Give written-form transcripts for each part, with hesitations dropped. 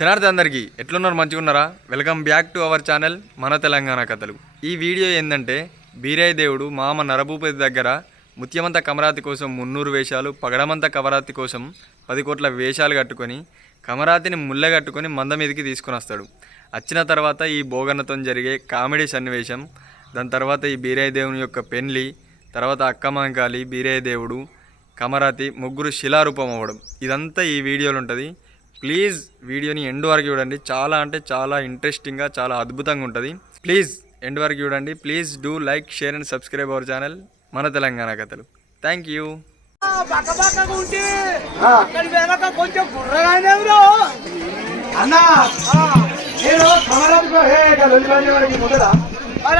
జనార్దన్ అందరికీ ఎట్లున్నారు? మంచిగా ఉన్నారా? Welcome back to our channel మన తెలంగాణ కథలు. ఈ వీడియో ఏంటంటే బీరయ్య దేవుడు మామ నరభూపతి దగ్గర ముత్యమంత కమరాతి కోసం 300 వేషాలు, పగడమంత కమరాతి కోసం 10 కోట్ల వేషాలు కట్టుకొని కమరాతిని ముళ్ళగట్టుకొని మంద మీదకి తీసుకొని వస్తాడు. వచ్చిన తర్వాత ఈ భోగన్నతో జరిగే కామెడీ సన్నివేశం, దాని తర్వాత ఈ బీరయ్య దేవుని యొక్క పెళ్లి, తర్వాత అక్కమంకాలి, బీరయ్య దేవుడు, కమరాతి ముగ్గురు శిలారూపం అవ్వడం, ఇదంతా ఈ వీడియోలో ఉంటుంది. ప్లీజ్ వీడియోని ఎండ్ వరకు చూడండి. చాలా అంటే చాలా ఇంట్రెస్టింగ్గా, చాలా అద్భుతంగా ఉంటుంది. ప్లీజ్ ఎండ్ వరకు చూడండి. Please do like, share and subscribe our channel మన తెలంగాణ కథలు. Thank you.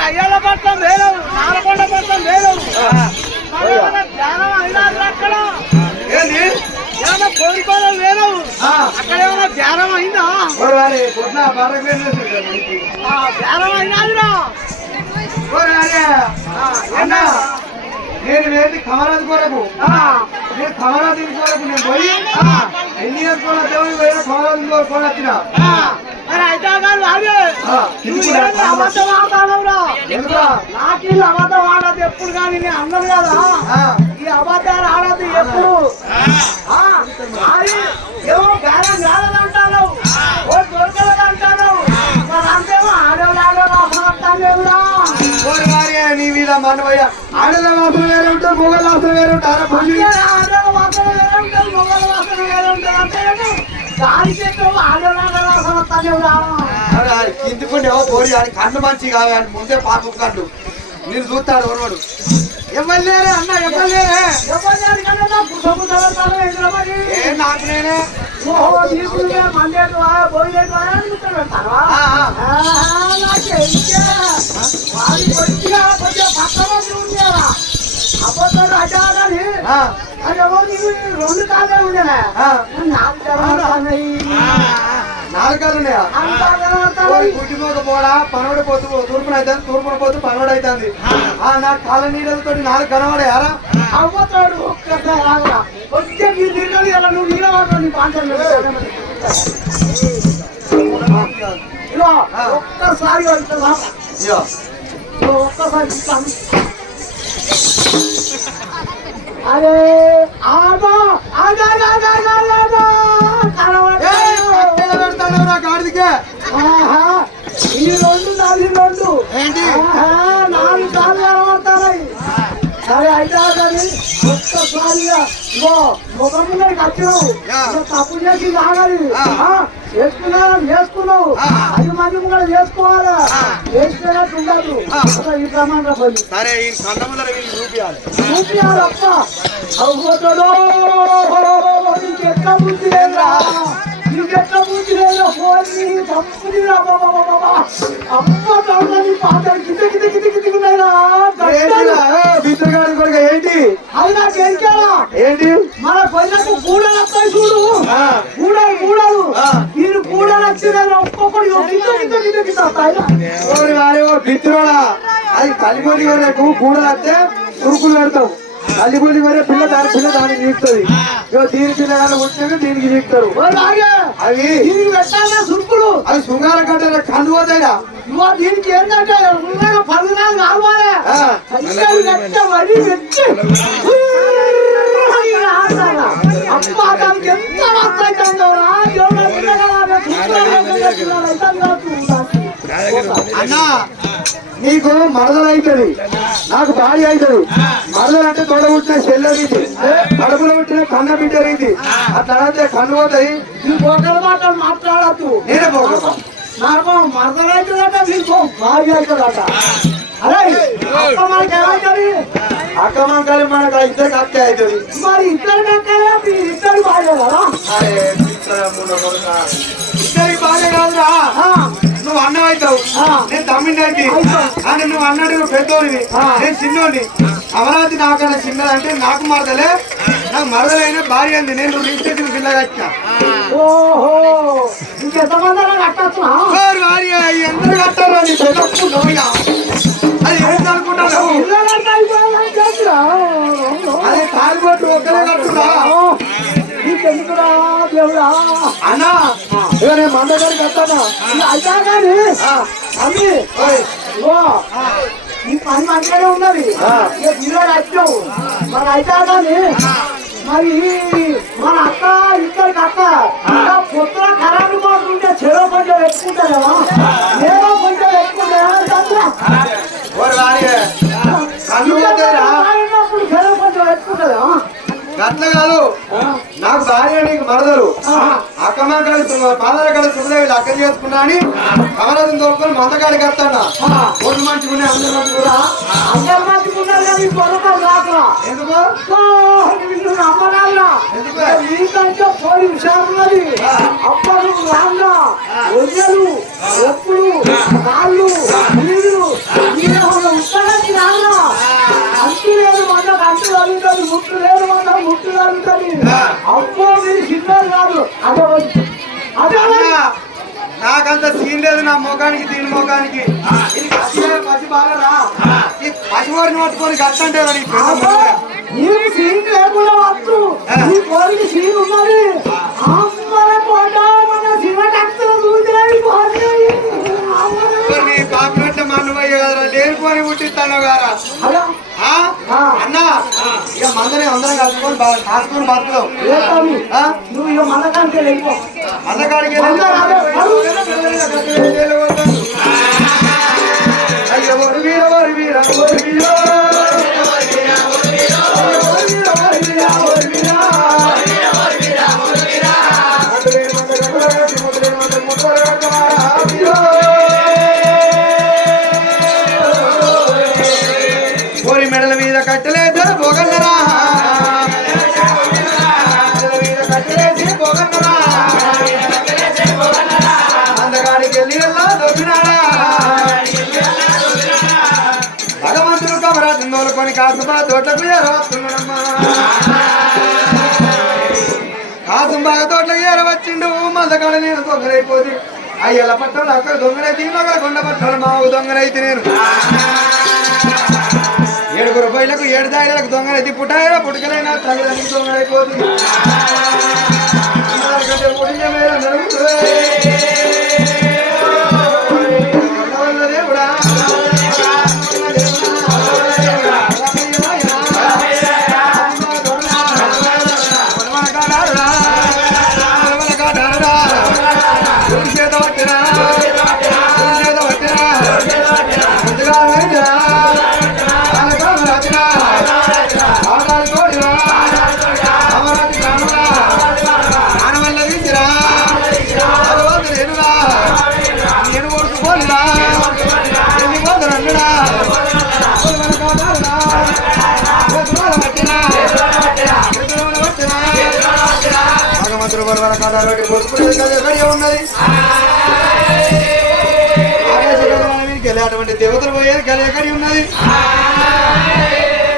అయ్యాల పట్ల వేరు, నాలకొండ పట్ల వేరు, కోరికోవడం వేరు. అక్కడ ఏమైనా ధ్యానం అయిందా? ధ్యానం అయినాదిరా. నేను వేది కమరాజు కొరకు, నేను కమరాజు కొరకు నేను పోయి ఎన్ని కూడా దేవుని పోయినా కమరాజు కొరకు వచ్చిన. అబద్ధం ఆడతావురా, నాకు అబద్ధం ఆడదు ఎప్పుడు. కానీ నేను అన్నాను కదా, ఈ అబద్ధాలు ఆడద్దు ఎప్పుడు. ఏమో గాలం రాలేదంటాను, ఓ దొరకలేదంటాను, మరి అంతేమో ఆడేవాళ్ళు ఆడేవాళ్ళ నీ మీద మనవయ్య ఆడల వాసన వేరే ఉంటారు, మొగల వాసన వేరే ఉంటారు. ఆడల వాసన వేరే ఉంటారు, మొగల వాసన వేరే ఉంటారు. అంతేగాని దాని చెప్పేమో ఆడేవాళ్ళ వాసన వస్తానేవురా. కిందుకుండేవో పోరి అని కన్ను మంచి కావాలి, ముందే పాప కన్ను నేను చూస్తాడు ఎవరు ఎమ్మెల్యేరే అన్న, ఎమ్మెల్యేరే నాకు నేనే అబద్ధాలు అడ్డాలని అదేమో రెండు కాలే ఉండేనా, నాలుగాలు ఉన్నాయా? గుడ్డిమోక పోడా పనవడి పోతు తూర్పున అవుతుంది, తూర్పున పోతు పనవడి అవుతుంది. నా కాళ్ళ నీళ్ళతో నాలుగు కనబడారా? అవ్వతాడు ఒక్కసారి వచ్చే నీళ్ళు ఇలా నువ్వు నీళ్ళ వాడు నీ పాంచలు ఇలా ఒక్కసారి ఒక్కసారి అరే ఆగా ఆగా గాడిదికే ఈ రెండు నాలుగు ఏంటి 4 సార్లు కనబడతాయి. సరే అయితే కానీ ఒక్కసారిగా ఇగో ముఖం మీదకి వచ్చినావు, తప్పు చేసి రాగాలి, చేసుకున్నావు 10 మంది కూడా చేసుకోవాలి, చేసుకున్నట్టు ఉండదు. ఈ ప్రమాణం పోయి సరే ఈ కన్నముల చూపియాలి. అప్ప అవుతాడో నీకెట్లా బుద్ధి లేదా, నీకెట్లా బుద్ధి లేదా, పోయి తప్పుది అమ్మ తోటని పాత గిద్ద గిద్ద గిద్ద గిద్దుకున్నాయినా బిడ్డగాడి కొడుకు ఏంటి అది నాకు ఎరికేలా ఏంటి మన పైనకు కూడలు వస్తాయి చూడు, కూడలు నేను కూడలు వచ్చిన ఒక్కొక్కటి గిద్ద గిద్ద గిద్ద వస్తాయి. బిడ్డోడా అది కలిగొని వరకు కూడలు వస్తే ఉరుకులు పెడతాం, అల్లిపూలి వరే పిల్ల దాన్ని నీకుతుంది. దీని పిల్లగానే వచ్చినాక దీనికి నీకుతారు. అవి పెట్టాలా సురుకులు, అవి శృంగార గడ్డ కన్ను పోతాయిరా. దీనికి ఏంటంటే 14 కావాలి అమ్మాదానికి ఎంత అన్నా నీకు మరదలు అవుతుంది, నాకు భార్య అవుతుంది. మరదలు అంటే తోడ పుట్టిన చెల్లెది, కడుపులో పుట్టిన కన్న బిడ్డది. అట్లా కన్ను పోతాయి. మాట్లాడద్దు, నేనే పోగొడతా. నాకు మరదలు అవుతుందట, నీకు భార్య అవుతుందట. అరే మనకి ఏమవుతుంది? అక్కమంకాలి మనకు ఇద్దరికి అక్కే అవుతుంది. మరి ఇద్దరికి అక్కలే, ఇద్దరు భార్య కదా. ఇద్దరికి భార్య కాదురా, నువ్వు అన్నం అవుతావు, నేను తమ్మిండి. అని నువ్వు అన్నట్టు పెద్దోడివి, నేను చిన్నోడిని. అమరావతి నాకన్నా చిన్నదంటే నాకు మరదలే, నాకు మరదలైన భార్య అంది. నేను రిజిస్ట్రేషన్ పిల్లగా ఓహో ఇంకెంతమంది కట్టచ్చు భార్య అందరూ కట్టారు. నీ పెద్ద అది ఏం అనుకుంటాను, అదే తాలిబొట్టు ఒక్కరే కట్టున్నా. నీకెందుకురా దేవుడా అన్నా ఇక నేను మంద గారికి వస్తానా అయితే కానీ అమ్మి ఇగో, ఈ పని మంచిగానే ఉన్నది ఇక ఈరోజు వచ్చావు మరి అయితే కానీ మరి మన అక్క ఇక్కడికి అక్క ఇంకా పొద్దున ఖరాబు పోతుంటే చెరువు కొంచెం పెట్టుకుంటారేమో ఏదో కొంచెం పెట్టుకుంటారా ఓరి వారి కన్ను పోతాయిరా. చెరువు కొంచెం పెట్టుకుంటారేమో అట్లా కాదు నాకు భార్య నీకు మరదలు అక్కమ్మ కలిసి పాదాల కలిసి సుమదేవి అక్క చేసుకున్నా అని కమరాజం తోలుకొని మందకాడికి వస్తాడా ఓటు మంచిగా ఉన్నాయి అందరూ మంచిగా అందరు మంచుకున్నారు కానీ పొరపాటు రాకరా ఎందుకు అమ్మరాళ్ళ నీకంటే పోయి విషయాలున్నది అప్పలు రాళ్ళ ఒయ్యలు ఎప్పుడు కాళ్ళు నీళ్ళు ఉత్తరానికి రాళ్ళ అంటు లేదు మనకు అంటు కలుగుతుంది ముట్టు లేదు మనకు ముట్టు కలుగుతుంది అప్పో మీరు చిన్నారు కాదు అదే అదే నాకంత సీన్ లేదు నా ముఖానికి దీని ముఖానికి ఇది పసి బాగా ఈ పసివాడిని పట్టుకొని కట్టంటే నీకు సీన్ లేకుండా వచ్చు నీ కోరికి సీన్ ఉన్నది అమ్మల కొండ మన శివ డాక్టర్ చూసి నీ పాపినట్టు మన్నువయ్య కదరా లేనిపోని పుట్టిస్తాను గారా అన్నా ఇక మందని అందరం కలుసుకొని కాసుకొని బతుకుదాం నువ్వు ఇక మనకంటే వెళ్ళిపో అందకాడికి అయ్యో వరి వీర వరి వీర వరి వీర కోరి మెడల మీద కట్టలేదు పోగన్నరా కట్టలేసి పోగన్నరా అందగాడికి వెళ్ళి వెళ్ళా దొరికినాడా భగవంతుడు కమరాజు నోలుకొని కాసుబా తోటకు ఎరవస్తున్నాడమ్మా కాసుంబాగా తోటలకు ఎరవచ్చిండు మందగాడ నేను దొంగలైపోతే అయ్యల పట్టాలు అక్కడ దొంగలైతే నగల కొండ పట్టాలు మావు దొంగలైతే నేను 7 రూపాయలకు 7 దాయిలకు దొంగలైతే పుట్టాయిరా పుట్టుకలైనా తల్లిదండ్రులు దొంగలైపోతుంది పుట్టిన మీద నడుగుతుంది దేవుడా ఉన్నది అటువంటి దేవతలు పోయే గల ఎక్కడి ఉన్నది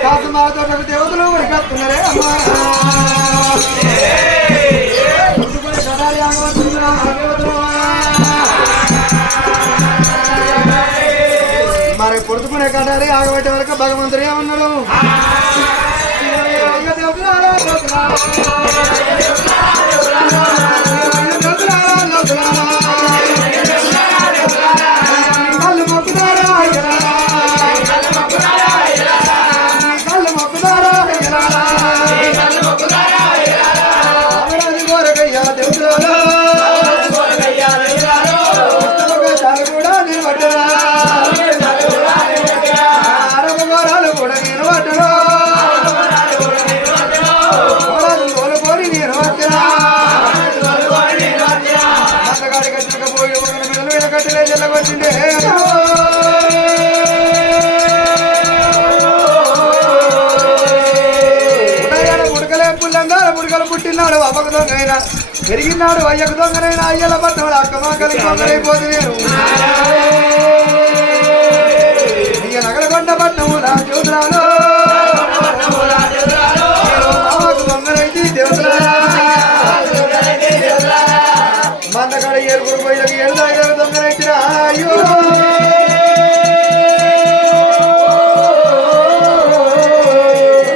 కాదు మాతో దేవతలు వస్తున్నారే అమ్మా మరి పొడుచుకునే కట్టాలి ఆగబట్టే వరకు భగవంతుడు ఏమన్నాడు పుట్టినాడు అమ్మకు దొంగైనా పెరిగినాడు అయ్యకు దొంగనైనా అయ్యల పట్టణంలో అక్కమా కలిగి దొంగలైపోతే నేను అయ్య నగరకొండ పట్టణము నా చూద్రాలు అమ్మకు దొంగనైతే దేవుడా మందకాడ ఏరుగురు పోయినకి 7 దొంగనైతిరా అయ్యో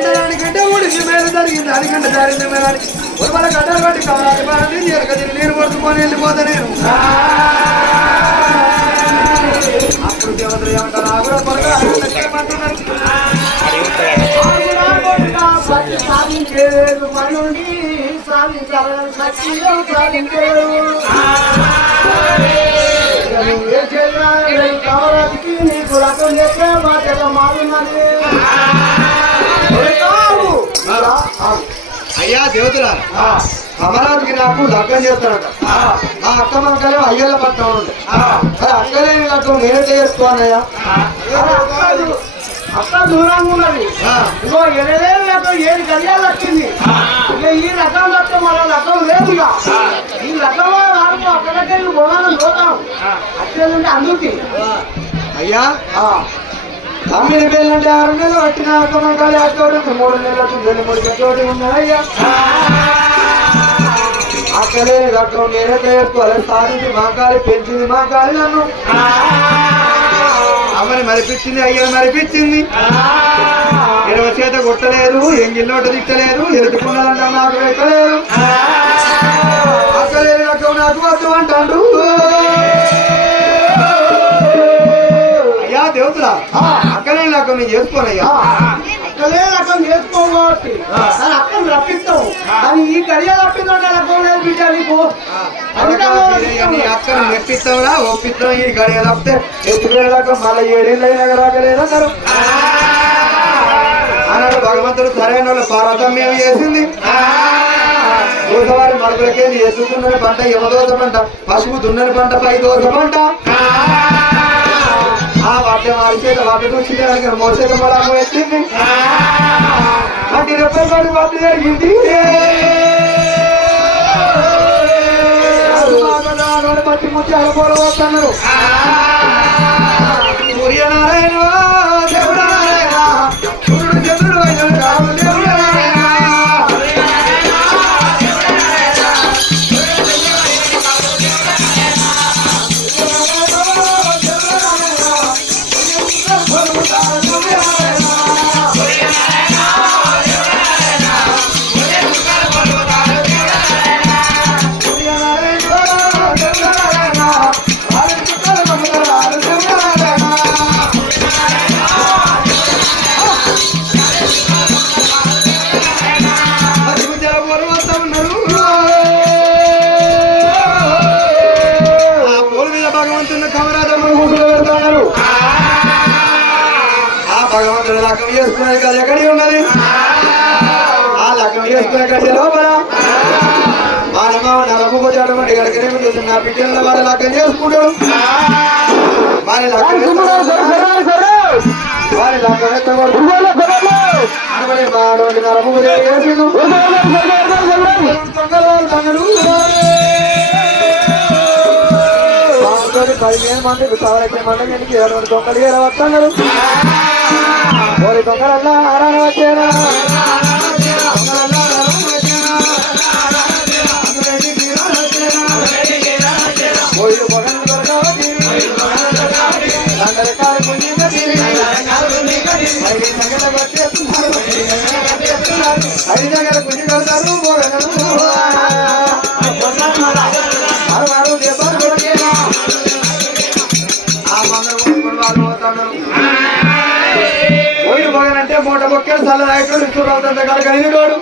దానికంటే ఊడికి మేలు జరిగింది దానికంటే జరిగింది మేలానికి మన గడ్డలు పట్టి కమరాలి పాడి నీరు పట్టుకొని వెళ్ళిపోతా నేను అప్పుడు దేవతలు ఏమంటారు ఆ కూడా కొరగా ఏమంటున్నారు సాధించేది మనుని సాధించాలని సత్యం సాధించేది కావడానికి నీకు రకం చెప్పే మా తెల్ల మారున్నది అయ్యా దేవతల అమరావతికి నాకు లగ్గం చేస్తాడట మా అక్క మంకలు అయ్యల పట్టణం ఉంది మరి అక్కలేని లగ్గం నేనే చేసుకోనయ్యా అక్క దూరంగా ఉన్నది ఇగో 7 ఏళ్ళకు 7 గడియాలు వచ్చింది ఇక ఈ రకం తప్ప మన రకం లేదు ఇక ఈ రకంలో రాను అక్కడికే పోదాను పోతాం అట్లేదంటే అందుకి అయ్యా తమ్మిడి పిల్లంటే 6 నెలలు పట్టిన అక్క మంకాలి అక్కడు 3 నెలలకు 2 చోటి ఉన్నాయ్యా అక్కలేని లగ్గం నేనే చేసుకోవాలి సాధించి మాకాలి పెంచింది మాకాలి నన్ను అమ్మని మరిపించింది అయ్యని మరిపించింది 20 చేత కొట్టలేదు ఎంగిల్లోట తిట్టలేదు ఎలుతుకున్నదంట నాకు పెట్టలేదు అక్కలేని లగ్గం నాకు వద్దు అంటాడు అయ్యా దేవతల అక్కలేని లగ్గం నేను చేసుకోనయ్యా అక్కలే రకం చేసుకోబట్టి దాని అక్కను రప్పిస్తాం కానీ ఈ గడియాలు రప్పిద్దాం రకం లేదు బిడ్డ నీకు అక్కను మెప్పిస్తావురా ఒప్పిస్తాం ఈ గడియ తప్పితే ఎత్తుకునేలాగా మళ్ళీ 7 ఏళ్ళైనా రాగలేదన్నారు అన్నాడు భగవంతుడు సరైన వాళ్ళు పార్వతమ్యం చేసింది దోసవారి మడుపులకేంది ఎత్తుకున్నది పంట యమదోస పంట పసుపు దున్నని పంట పై దోస పంట వాటి వారి చేత వాటి చూసి మోసేత పొలాము ఎత్తింది వాటి రెప్పటి వాటి జరిగింది పట్టి ముత్యాల పోల వస్తున్నారు సూర్యనారాయణ దేవుడు నారాయణ సూర్యుడు చంద్రుడు రాముడు దేవుడు నారాయణ భగవంతుడు లగ్గం చేసుకునే కదా ఎక్కడి ఉన్నది ఆ లగ్గం చేసుకునే గడి లోపల మానవ నరపుపోతాడు గడకనే చూసి నా బిడ్డల వాడు లగ్గం చేసుకుంటాడు వారి లగ్గం వారి లగ్గం నరపు పదిహేను మందికి సవరకే మండలికి 20 దొంగలు వస్తున్నారు ఓరి దొంగలల్లా ఆరాన వచ్చేనా ఐదు దగ్గర కుజి కడతారు అంటే మూట బొక్కేడు చల్లదాగేటోడు ఇసురు అవుతుంది అక్కడ కలిగినోడు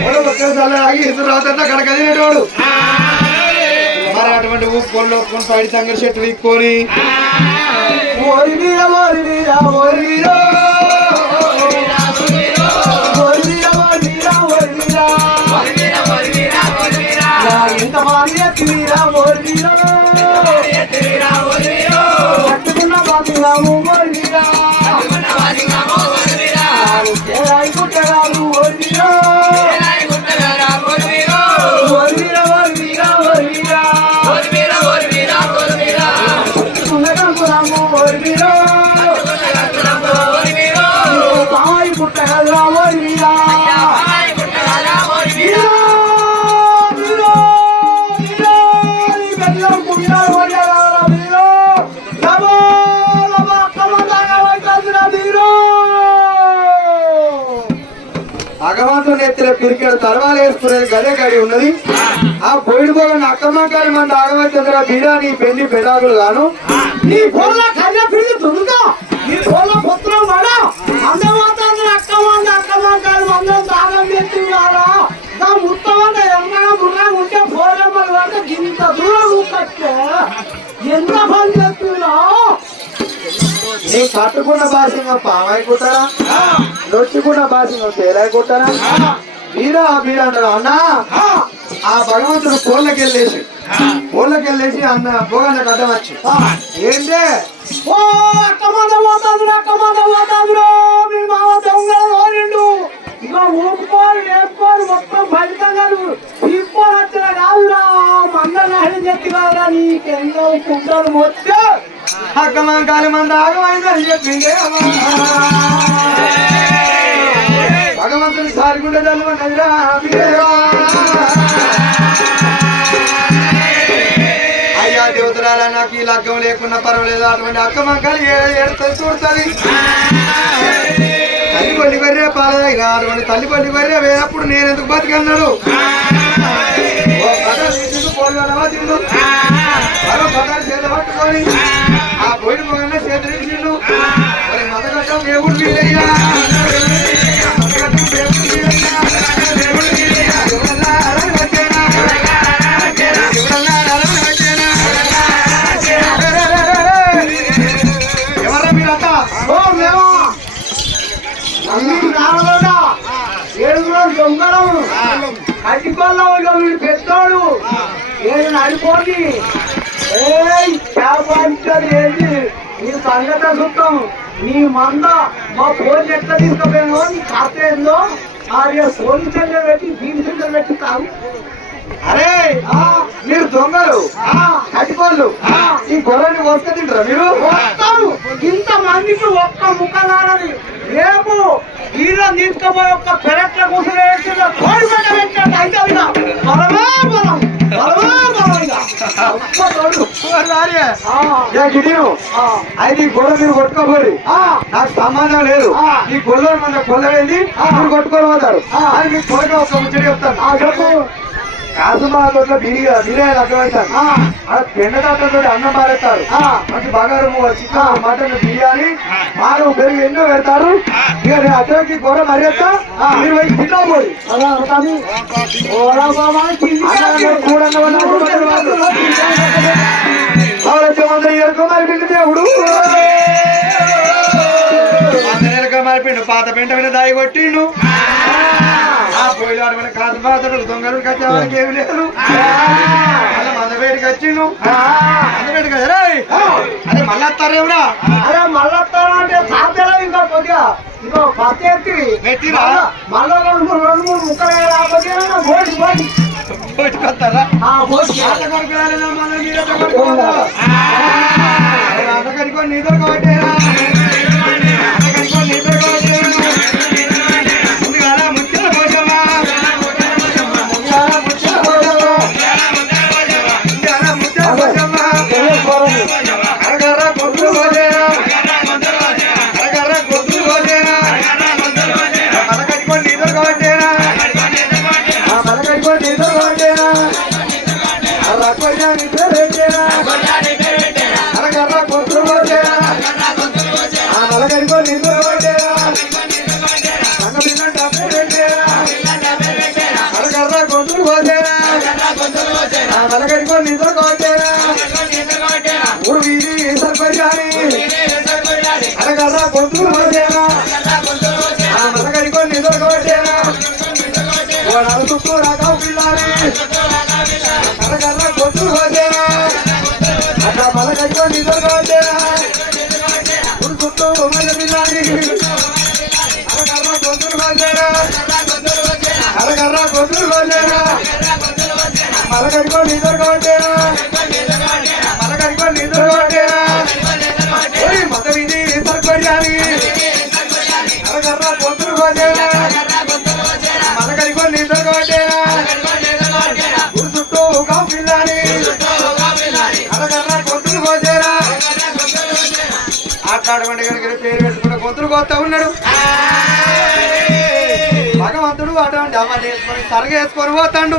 మూట బొక్కేడు చల్లదాగి ఇసురు అవుతుంది అక్కడ కలిగినోడు మరి అటువంటి ఊపుకొని ఒప్పుకొని పైడి సంగతి చెట్టు వీక్కొని ఎంత మారి ఎత్తిరా పట్టుకున్న బాబురాము ఓర్వీరా కుట్టరాలు ఓర్వీరా పునకంకురాము ఓర్వీరా పాయి పుట్టగలరా ఓర్వీరా భగవంతుని ఎత్తిన పిరికాడు తలవాలు వేసుకునేది గదే గడి ఉన్నది. ఆ పొయ్యిడు పోగని అక్కమ్మకాలి మన ఆగమవుతుందిరా బీడా నీ పెళ్లి పెడాకులు గాను నీ పొల్ల కన్య పిడి దుర్గా నీ పొల్ల పుత్రం వాడా అందమాతాన్ని అక్కమాకాలు అందరం దానం చేస్తున్నారా నా ముత్తమంత ఎన్నగా ముర్రా ఉంటే పోరమ్మలు అంటే ఇంత దూరం కట్టే ఎంత పని చేస్తున్నావు. నీ కట్టుకున్న భాషగా పామైపోతారా నొచ్చుకున్న భాషగా తేలైపోతారా బీడా బీడా అంటారు అన్నా. ఆ భగవంతుడు కోళ్ళకెళ్ళేసి అన్న పోగన్న కథ వచ్చి ఏంటే ఓ అక్కమంద పోతాదురా మీ మామ దొంగలు నిండు ఇక ఊపుకోరు లేపుకోరు మొత్తం ఫలితంగా తీసుకోని వచ్చిన కాదురా మందరం చెప్తి కాదురా నీకెన్నో కుంటలు మొత్తం అక్కమాకాలి మంది ఆగమైందని చెప్పిండే భగవంతుని సారిగుండె చల్లవన్నదిరా అయ్యా దేవతరాల నాకు ఈ లగ్గం లేకున్నా పర్వాలేదు అటువంటి అక్కమాకాలి ఏడుతుంది చూడుతుంది. తల్లి కొల్లి కొర్రే పాలదైనా అటువంటి తల్లి కొల్లి కొర్రే వేరప్పుడు నేను ఎందుకు బతికన్నాడు తిండు మరో పదాలు చేత పట్టుకొని ఆ పోయిన పోగన్న చేతులు మరి మతగట్టం దేవుడు వీరయ్యా ఎవరా మీరంతా ఏడుగురు దొంగలం అడ్డుకోళ్ళం ఇక వీడు పెద్దోడు ఏడు నడిపోని ఏంటి నీ సంగత సుఖం నీ మంద మా ఫోన్ ఎట్లా తీసుకుపోయానో నీ ఖాత ఏందో ఆ ఫోన్ సెంటర్ పెట్టి దీని సెంటర్ పెట్టి తాగు. అరే మీరు దొంగలు కటికోళ్ళు ఈ గొర్రెని వస్త తింటారా మీరు వస్తాను ఇంత మందికి ఒక్క ముక్కలాడది రేపు ఈలో తీసుకుపోయి ఒక్క పెరట్ల కూర్చొని కోడి పెట్ట పెట్టాడు అయితే బలమే బలం అయితే ఈ గొర్రె మీరు కొట్టుకోబోరి నాకు సంబంధం లేదు. ఈ గొర్రె మన కొల్ల వెళ్ళి మీరు కొట్టుకొని పోతారు అని మీకు త్వరగా ఒక ముచ్చట చెప్తాను. కాసుమాతో బిర్యానీ అర్థమవుతాను పెండతో అన్నం మారేస్తారు మంచి బంగారం మటన్ బిర్యానీ మారు పెరుగు ఎన్నో పెడతారు. ఇక నేను అతనికి గొర్రె మర్యాద మీరు పోయి తినబోయి మరి దేవుడు మారిపోయిండు పాత పెంట మీద దాయి కొట్టిండు. ఆ పోయిలు అటువంటి కాదు పాతడు దొంగలు కచ్చేవారికి ఏమి లేదు. అలా మందపేటికి వచ్చిండు మందపేటికి అదే మళ్ళీ వస్తారేమరా అరే మళ్ళొస్తాను అంటే సాధ్యం ఇంకా కొద్దిగా ఇంకో పత్తి ఎత్తి పెట్టిరా మళ్ళీ రెండు మూడు ముక్కలు రాకపోతే బోటి పోటుకొస్తారా అంతకనుకో నీతో కాబట్టేరా పేరు పెట్టుకున్న గొంతులు కొత్త ఉన్నాడు భగవంతుడు అటువంటి అమ్మని వేసుకొని సరగ వేసుకొని పోతాడు.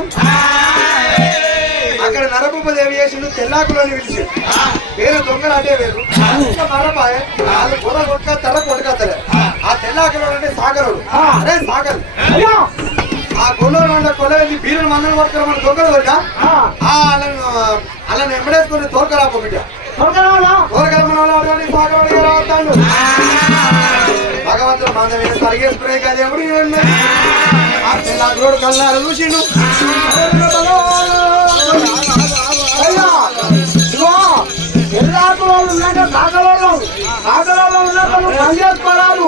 అక్కడ నరభూపదేవి చేసిండు తెల్లాకులోని పిలిచి వేరే దొంగలు అటే వేరు మరపాయ వాళ్ళు కూర కొట్టుకొస్తారా కొట్టుకొస్తలే. ఆ తెల్లాకులో అంటే సాగరుడు అరే సాగరు ఆ గొల్లలో ఉండే కొలవేది బీరులు మందలు పట్టుకుని మన దొంగలు కొట్టా అలా ఎంబడేసుకుని తోరకరాపో బిడ్డ తోరకరమని సాగరుడిగా రావతాడు. భగవంతుడు మంద మీద సరిగేసుకునే కదా ఎప్పుడు ఆ తెల్లాకులోడు కల్లారు చూసిండు. ఎల్లాకు వాళ్ళు ఉన్నాక కాకలలో ఉన్నప్పుడు పని చేసుకోరాదు.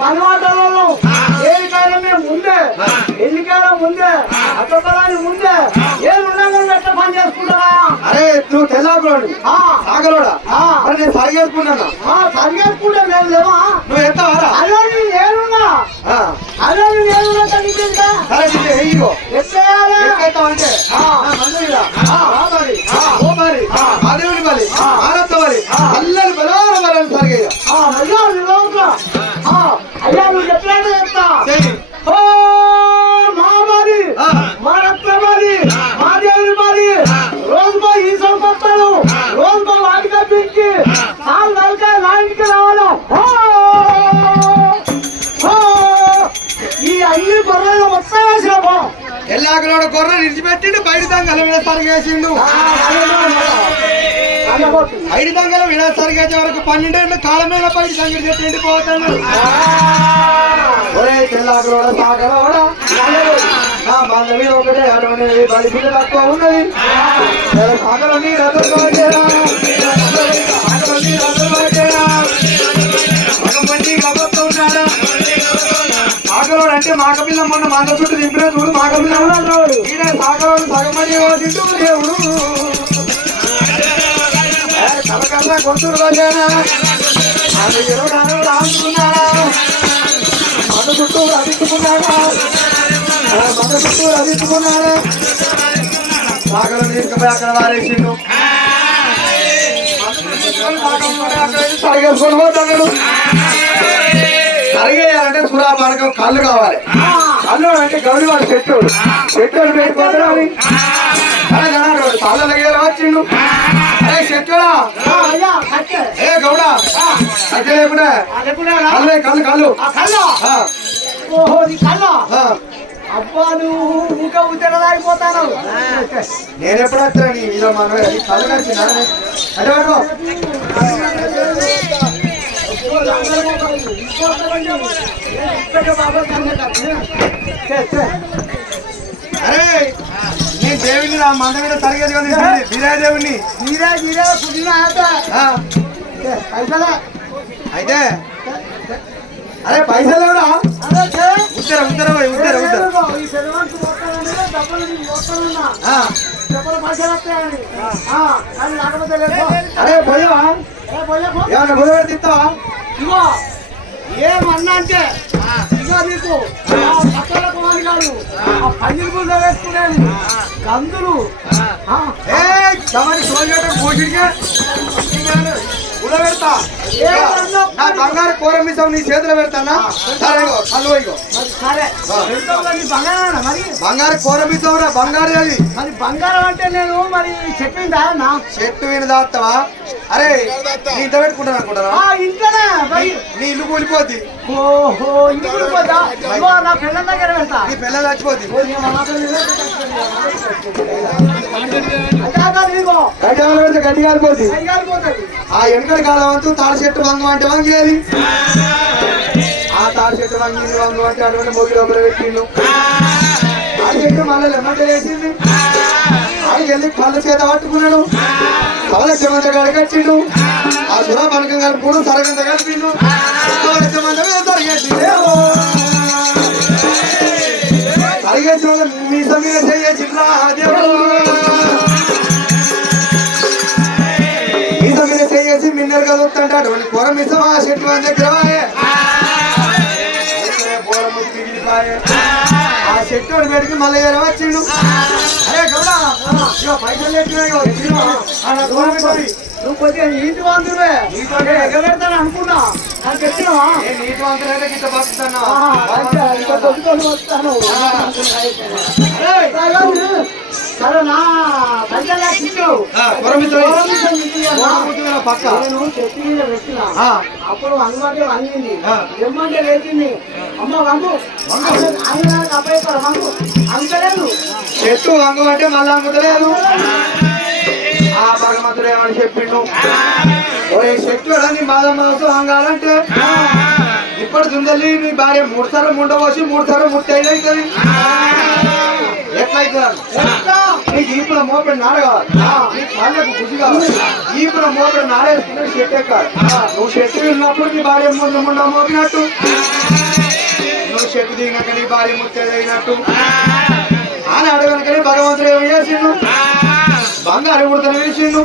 పని మాటలలో ఏదికైనా మేము ముందే ఎన్నికైనా ముందే అతొక్కదాని ముందే ఏది ఉండగా ఎట్లా పని చేసుకుంటారా? అరే నువ్వు తెల్లాకులోడు సాగరోడా మరి నేను సరిగేసుకుంటాను. సరిగేసుకుంటే మేము లేవా? నువ్వు ఎత్తావారా? అదే నేనున్నా అదే నేనున్నా సరే ఎయ్యో ఎట్లేయాలి ఎక్కైతావంటే దేవుని బలి ఆనందవాలి అల్లరి బలాలు బలాలు సరిగా అయ్యా నువ్వు చెప్పినట్టు చెప్తా. ఓ మా బాది మా రక్త బాది మా దేవుని బాది రోజుకో ఈ సంపత్తాడు రోజుకో వాటిగా పిలిచి నాలుగు నలకాయ నా ఇంటికి రావాలి. ఈ అన్ని గొర్రెలు మొత్తం వేసిన పో ఎల్లాకలోడ గొర్రెలు విడిచిపెట్టిండు. బయట దంగల మీద సరిగేసిండు. బయట దంగల మీద సరిగేసే వరకు 12 కాలం మీద బయట దంగలు చెట్టు ఎండిపోతాడు. ఒరే తెల్లాకలోడ సాగలోడ నా బంధ మీద ఒకటే అటువంటి బలి మీద తక్కువ ఉన్నది. సాగలో నీరు ఉన్నాడా సాగరోడు అంటే మాకపిల్ల మొన్న మంద చుట్టూ దింపిన చూడు మాకపిల్ల ఈయన సాగరోడు సగమని తింటూ దేవుడు కలకల్లా కొట్టుడు రాజానా అది ఎరుడాను రాసుకున్నాడా మంద చుట్టూ అదిక్కున్నాడా మంద చుట్టూ అదిక్కున్నాడా సాగరం తీసుకుపోయి అక్కడ వారేసిండు. సరిగేసుకొని పోతాడు. సరిగేయాలంటే సురాపానకం కళ్ళు కావాలి. కళ్ళు అంటే గౌరీవాడు చెట్టు పెట్టుకోవాలి. అరే జనాడు కళ్ళ దగ్గర వచ్చిండు. అరే చెట్టుడా ఏ గౌడ అయితే లేకుండా కళ్ళు కళ్ళు ఓహో నీ కళ్ళ అబ్బా నువ్వు ఊక ఉద్దరదాగిపోతాను. నేను ఎప్పుడు వచ్చా నీ మీద మన కళ్ళు కలిసిన అంటే అరే నేను దేవుని నా మంద మీద తరగదు కదా వీరా దేవుని అయితే అరే పైసలు కూడా ఉత్తర ఉత్తర ఉత్తర అరే పోయావా ఏమన్నా బుధవారం తిస్తావా? ఇగో ఏమన్నా అంటే ఇగో నీకు పక్కలకు అని కాదు ఆ పన్నీర్ గుండె వేసుకునేది గందులు పెడతా నా బంగారు కూర మిసం నీ చేతిలో పెడతానా? సరే కళ్ళు ఇగో సరే మరి బంగారు కూర మిసం రా బంగారు అది మరి బంగారం అంటే నేను మరి చెప్పిందా అన్న చెట్టు మీద దాస్తావా? అరే నీ ఇంత పెట్టుకుంటాను అనుకుంటారా? ఇంట్లోనే నీ ఇల్లు కూలిపోద్ది. ఓహో ఇంటికి వెళ్ళిపోతా నా పిల్లల దగ్గర వెళ్తా. నీ పిల్లలు చచ్చిపోద్ది. గడ్డి కాలిపోద్ది. ఆ వెనకటి కాలం అంతా తాడి చెట్టు వంగం అంటే వంగేది. ఆ తాడి చెట్టు వంగింది వంగం అంటే అటువంటి మొగి లోపల పెట్టిండు. ఆ చెట్టు మళ్ళీ లెమ్మంట వేసింది. అది వెళ్ళి కళ్ళ చేత పట్టుకున్నాడు. కవల చెమంత గడకచ్చిండు. ఆ సురా పనకం కలుపుకుడు సరగంత కలిపిండు. కవల చెమంత సరిగేసిండు. సరిగేసిన మీ సమీర చెయ్యేసిండ్రా దేవుడు. చేసి మిన్నర్ గా వస్తుంటే అటువంటి కూర మిసం ఆ చెట్టు మన దగ్గర ఆ చెట్టు పెడికి మళ్ళీ వచ్చిండు. అరే గౌడా పైసలు నువ్వు కొద్దిగా ఇంటి బాగుంది ఎగబెడతాను అనుకున్నా నాకు చెప్పినావా నేను నీతివంతులైతే గిట్ట బతుకుతున్నా ఇంకా కొట్టుకొని వస్తాను సరే నా దగ్గర పక్క నేను చెట్టు మీద పెట్టిన అప్పుడు వంగమంటే వంగింది ఎమ్మంటే లేచింది అమ్మ వంగు అబ్బాయి వంగు అంకలేదు చెట్టు వంగు అంటే మళ్ళీ అంగుతలేదు ఆ భగవంతుడు ఏమని చెప్పిండు ఓరే చెట్టు నీ మాదం మాసం వంగాలంటే ఇప్పుడు దుందలి నీ భార్య 3 సార్లు ముండవసి 3 సార్లు ముట్టైదు అవుతుంది ఎట్లయితారు నీకు ఈపుల మోపెడు నాడ కావాలి నీకు వాళ్ళకు బుద్ధి కావాలి ఈపుల మోపెడు నాడేసుకుంటే చెట్టు ఎక్కాలి నువ్వు చెట్టు ఉన్నప్పుడు నీ భార్య ముండ మోపినట్టు నువ్వు చెట్టు దిగినాక నీ భార్య ముట్టేది అయినట్టు అని అడగనుకని భగవంతుడు ఏమి చేసిండు బంగారు ఉడతను వేసిండు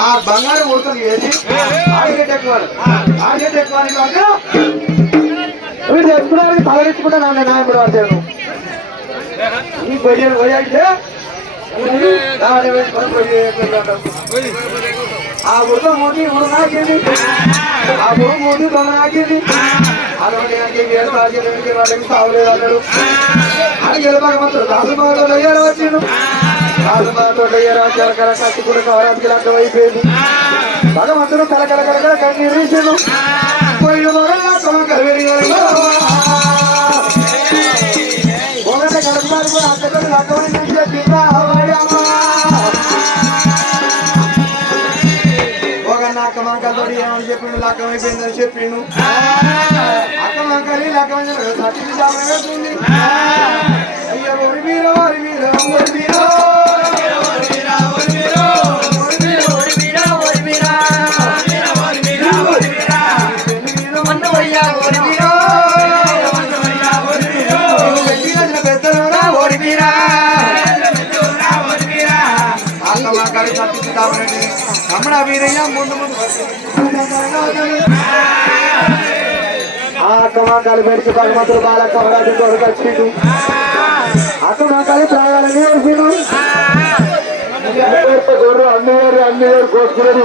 ఆ బంగారు ఉడతను వేసి ఆడిగట్టు ఎక్కువాలి ఆడిగట్టు ఎక్కువాలి వీడు తెచ్చుకోవడానికి తలరించుకుంటా నా నాయకుడు వాడు ఈ పొయ్యలు పోయాడితే ఆ ఉడత మూతి ఉడు నాకింది ఆ ఉడు మూతి దొంగ నాకింది వాళ్ళకి సావలేదు అన్నాడు అని గెలపగమంటాడు దాసుబాతో అయ్యారు వచ్చిండు దాసుబాతో అయ్యారు కలకల కత్తి కూడా కవరానికి లగ్గం అయిపోయింది భగవంతుడు కలకల కలకల కన్నీరు వేసాడు పోయిన మొగలు కలిపెరిగారు ఒకటే కలుపుతారు కూడా అక్కడ లగ్గమైందని చెప్పిందా అక్కమంకలతో ఏమని చెప్పిండు లగ్గం అయిపోయిందని చెప్పిండు అక్కమంకలి లగ్గమైన సత్యది అయ్యో ఒరి మీరో ఒరి మీరో ఒరి మీరో రమణ వీరయ్య ముందు ముందు అక్కమాకాలు పెడిచి భగవంతుడు బాలక్క వరాజు కొడుకు వచ్చిండు అక్కమాకాలు ప్రాణాలని వచ్చిండు గొర్రె అన్ని కోసుకునేది